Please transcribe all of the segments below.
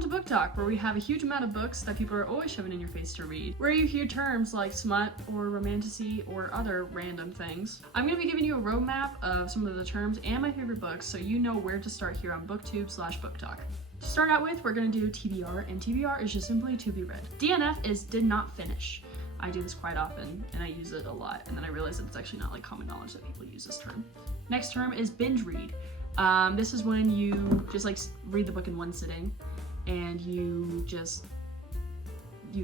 Welcome to Booktok, where we have a huge amount of books that people are always shoving in your face to read, where you hear terms like smut or romantasy or other random things. I'm going to be giving you a roadmap of some of the terms and my favorite books so you know where to start here on Booktube/Booktok. To start out with, we're going to do TBR, and TBR is just simply to be read. DNF is did not finish. I do this quite often and I use it a lot, and then I realize that it's actually not like common knowledge that people use this term. Next term is binge read. This is when you just like read the book in one sitting, and you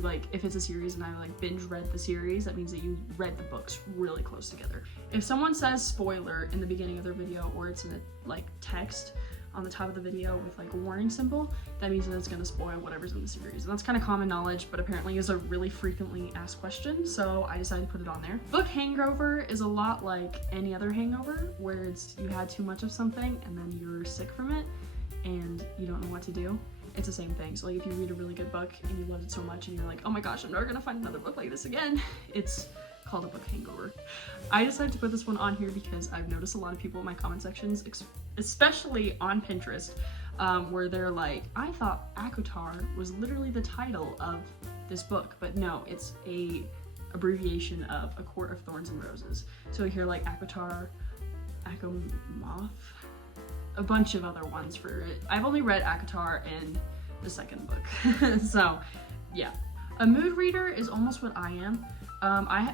like, if it's a series and I like binge read the series, that means that you read the books really close together. If someone says spoiler in the beginning of their video, or it's in a like text on the top of the video with like a warning symbol, that means that it's going to spoil whatever's in the series. And that's kind of common knowledge, but apparently is a really frequently asked question, so I decided to put it on there. Book hangover is a lot like any other hangover, where it's you had too much of something and then you're sick from it and you don't know what to do. It's the same thing. So like if you read a really good book and you loved it so much and you're like, oh my gosh, I'm never gonna find another book like this again, it's called a book hangover. I decided to put this one on here because I've noticed a lot of people in my comment sections, especially on Pinterest, where they're like, I thought ACOTAR was literally the title of this book, but no, it's a abbreviation of A Court of Thorns and Roses. So you hear like ACOTAR, ACOMAF, a bunch of other ones for it. I've only read ACOTAR in the second book. So yeah. A mood reader is almost what I am.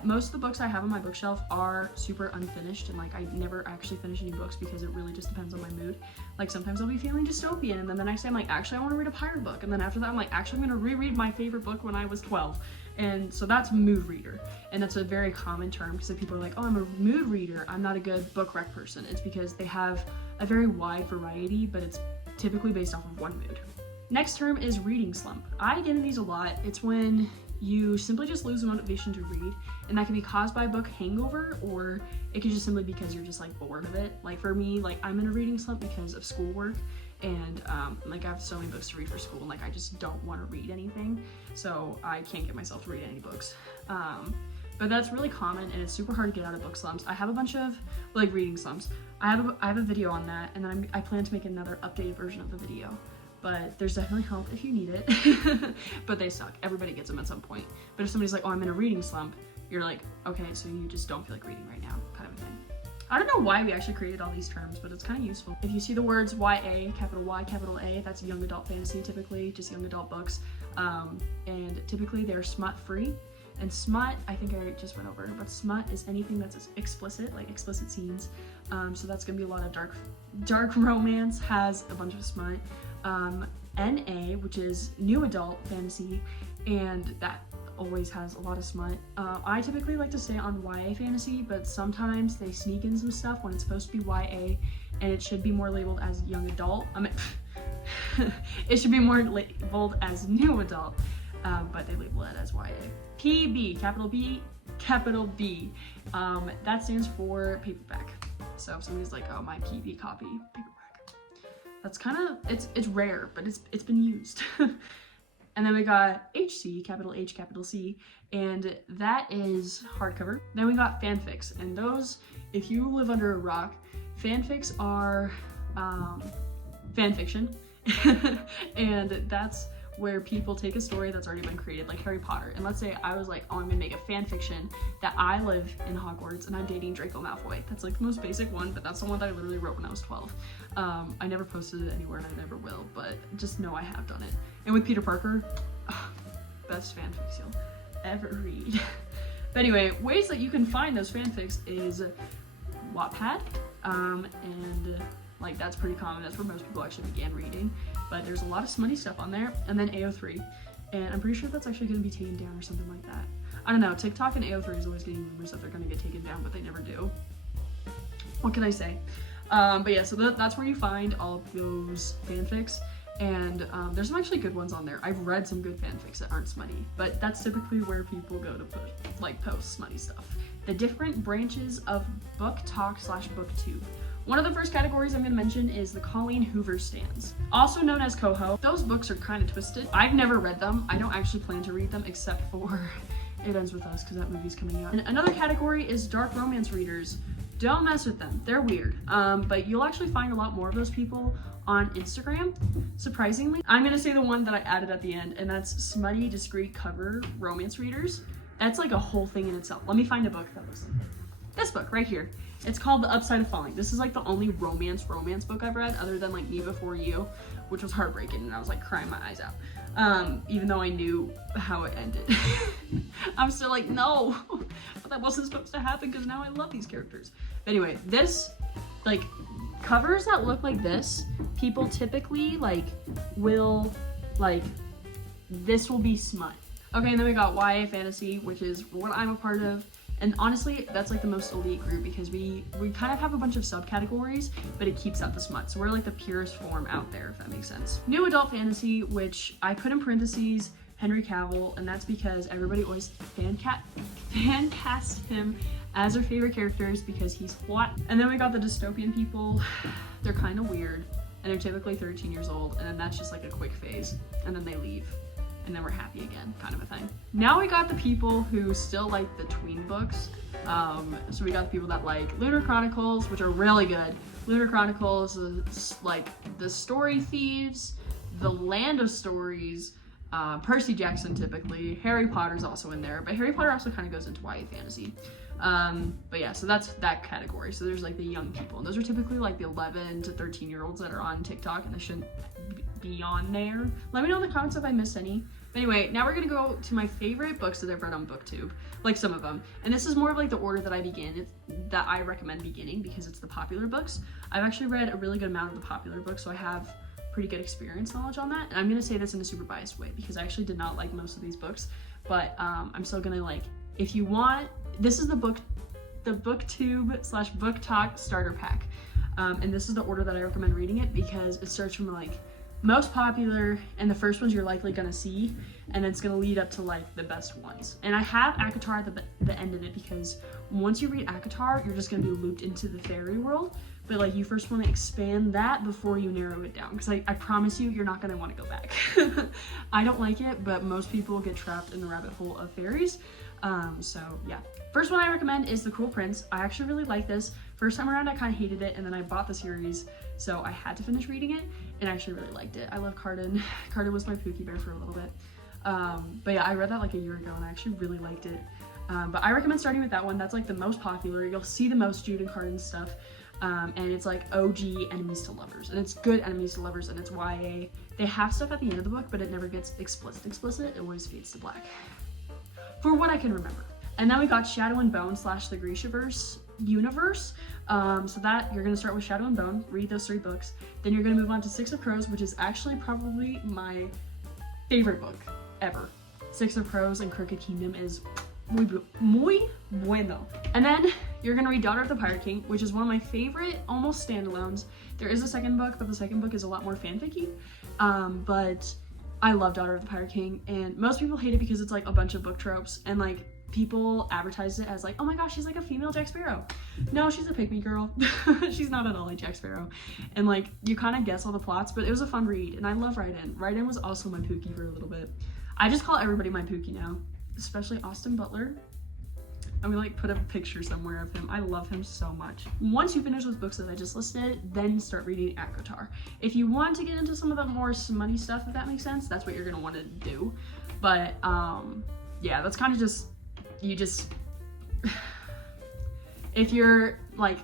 Most of the books I have on my bookshelf are super unfinished, and like I never actually finish any books because it really just depends on my mood. Like sometimes I'll be feeling dystopian, and then the next day I'm like, actually I want to read a pirate book, and then after that I'm like, actually I'm going to reread my favorite book when I was 12. And so that's mood reader, and that's a very common term because if people are like, oh, I'm a mood reader, I'm not a good book rec person. It's because they have a very wide variety, but it's typically based off of one mood. Next term is reading slump. I get in these a lot. It's when you simply just lose the motivation to read, and that can be caused by a book hangover, or it could just simply because you're just like bored of it. Like for me, like I'm in a reading slump because of schoolwork, and like I have so many books to read for school, and like I just don't want to read anything, so I can't get myself to read any books. But that's really common, and it's super hard to get out of book slumps. I have a bunch of like reading slumps. I have a video on that, and then I plan to make another updated version of the video. But there's definitely help if you need it. But they suck. Everybody gets them at some point. But if somebody's like, oh, I'm in a reading slump, you're like, okay, so you just don't feel like reading right now, kind of a thing. I don't know why we actually created all these terms, but it's kind of useful. If you see the words YA, capital Y, capital A, that's young adult fantasy typically, just young adult books. And typically they're smut free. And smut, I think I just went over, but smut is anything that's explicit, like explicit scenes. So that's gonna be a lot of dark romance, has a bunch of smut. NA, which is new adult fantasy, and that always has a lot of smut. I typically like to stay on YA fantasy, but sometimes they sneak in some stuff when it's supposed to be YA, and it should be more labeled as young adult. It should be more labeled as new adult, but they label it as YA. PB, capital B, capital B. That stands for paperback. So if somebody's like, oh, my PB copy, paperback. That's kind of, it's rare, but it's been used. And then we got HC, capital H, capital C, and that is hardcover. Then we got fanfics, and those, if you live under a rock, fanfics are fanfiction. And that's where people take a story that's already been created, like Harry Potter. And let's say I was like, oh, I'm gonna make a fan fiction that I live in Hogwarts and I'm dating Draco Malfoy. That's like the most basic one, but that's the one that I literally wrote when I was 12. I never posted it anywhere, and I never will, but just know I have done it. And with Peter Parker, best fanfics you'll ever read. But anyway, ways that you can find those fanfics is Wattpad, and like that's pretty common. That's where most people actually began reading. But there's a lot of smutty stuff on there. And then AO3. And I'm pretty sure that's actually going to be taken down or something like that. I don't know. TikTok and AO3 is always getting rumors that they're going to get taken down, but they never do. What can I say? But yeah, so that's where you find all of those fanfics. And there's some actually good ones on there. I've read some good fanfics that aren't smutty, but that's typically where people go to post smutty stuff. The different branches of Booktok/Booktube. One of the first categories I'm going to mention is the Colleen Hoover stands, also known as Coho. Those books are kind of twisted. I've never read them. I don't actually plan to read them except for It Ends With Us, because that movie's coming out. And another category is dark romance readers. Don't mess with them. They're weird. But you'll actually find a lot more of those people on Instagram, surprisingly. I'm gonna say the one that I added at the end, and that's smutty, discreet cover romance readers. That's like a whole thing in itself. Let me find a book that looks like this book right here. It's called The Upside of Falling. This is like the only romance book I've read, other than like Me Before You, which was heartbreaking, and I was like crying my eyes out. Even though I knew how it ended. I'm still like, no, but that wasn't supposed to happen because now I love these characters. But anyway, this, like, covers that look like this, people typically like will like, this will be smut. Okay, and then we got YA fantasy, which is what I'm a part of. And honestly, that's like the most elite group because we kind of have a bunch of subcategories, but it keeps out the smut. So we're like the purest form out there, if that makes sense. New adult fantasy, which I put in parentheses, Henry Cavill, and that's because everybody always fan cast him as their favorite characters because he's hot. And then we got the dystopian people. They're kind of weird, and they're typically 13 years old, and then that's just like a quick phase, and then they leave. And then we're happy again, kind of a thing. Now we got the people who still like the tween books. So we got the people that like Lunar Chronicles, which are really good. Lunar Chronicles is like the Story Thieves, the Land of Stories, Percy Jackson typically. Harry Potter's also in there, but Harry Potter also kind of goes into YA fantasy. But yeah, so that's that category. So there's like the young people, and those are typically like the 11 to 13 year olds that are on TikTok, and they shouldn't be on there. Let me know in the comments if I missed any. But anyway, now we're gonna go to my favorite books that I've read on Booktube, like some of them. And this is more of like the order that that I recommend beginning because it's the popular books. I've actually read a really good amount of the popular books, so I have pretty good experience knowledge on that. And I'm gonna say this in a super biased way because I actually did not like most of these books, but I'm still gonna like, if you want, this is the Booktube / Booktok starter pack. And this is the order that I recommend reading it because it starts from like most popular, and the first ones you're likely gonna see, and it's gonna lead up to like the best ones. And I have ACOTAR at the end of it because once you read ACOTAR, you're just gonna be looped into the fairy world, but like you first want to expand that before you narrow it down because I promise you're not gonna want to go back. I don't like it, but most people get trapped in the rabbit hole of fairies. So yeah. First one I recommend is The Cruel Prince. I actually really like this. First time around I kind of hated it, and then I bought the series, so I had to finish reading it, and I actually really liked it. I love Carden. Carden was my Pookie Bear for a little bit. But yeah, I read that like a year ago, and I actually really liked it. But I recommend starting with that one. That's like the most popular. You'll see the most Jude and Carden stuff. And it's like OG enemies to lovers, and it's good enemies to lovers, and it's YA. They have stuff at the end of the book, but it never gets explicit. It always fades to black, for what I can remember. And then we got Shadow and Bone / the Grishaverse universe. So that you're gonna start with Shadow and Bone, read those 3 books. Then you're gonna move on to Six of Crows, which is actually probably my favorite book ever. Six of Crows and Crooked Kingdom is muy bueno. And then you're gonna read Daughter of the Pirate King, which is one of my favorite almost standalones. There is a second book, but the second book is a lot more fanficky. But I love Daughter of the Pirate King, and most people hate it because it's like a bunch of book tropes, and like people advertise it as like, oh my gosh, she's like a female Jack Sparrow. No, she's a pick-me girl. She's not at all like Jack Sparrow. And like, you kind of guess all the plots, but it was a fun read, and I love Raiden. Raiden was also my Pookie for a little bit. I just call everybody my Pookie now, especially Austin Butler. I'm gonna like put a picture somewhere of him. I love him so much. Once you finish those books that I just listed, then start reading ACOTAR. If you want to get into some of the more smutty stuff, if that makes sense, that's what you're gonna want to do. But yeah, that's kind of just, if you're like,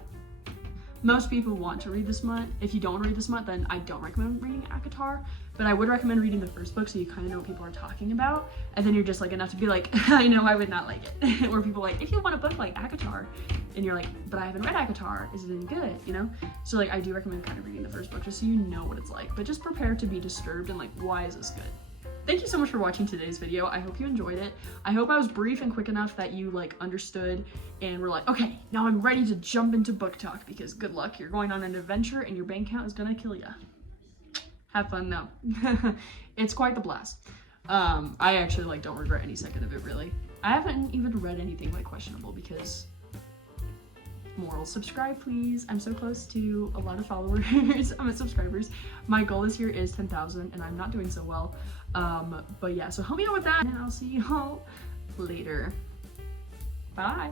most people want to read the smut. If you don't want to read the smut, then I don't recommend reading ACOTAR, but I would recommend reading the first book so you kind of know what people are talking about, and then you're just like enough to be like, I know I would not like it. Or people like, if you want a book like ACOTAR, and you're like, but I haven't read ACOTAR, is it any good, you know? So like, I do recommend kind of reading the first book just so you know what it's like, but just prepare to be disturbed and like, why is this good? Thank you so much for watching today's video. I hope you enjoyed it. I hope I was brief and quick enough that you like understood and were like, okay, now I'm ready to jump into Booktok, because good luck, you're going on an adventure and your bank account is gonna kill ya. Have fun though. It's quite the blast. I actually like don't regret any second of it, really. I haven't even read anything like questionable because morals. Subscribe please. I'm so close to a lot of followers. I'm at subscribers. My goal this year is 10,000 and I'm not doing so well. But yeah, so help me out with that, and I'll see you all later. Bye.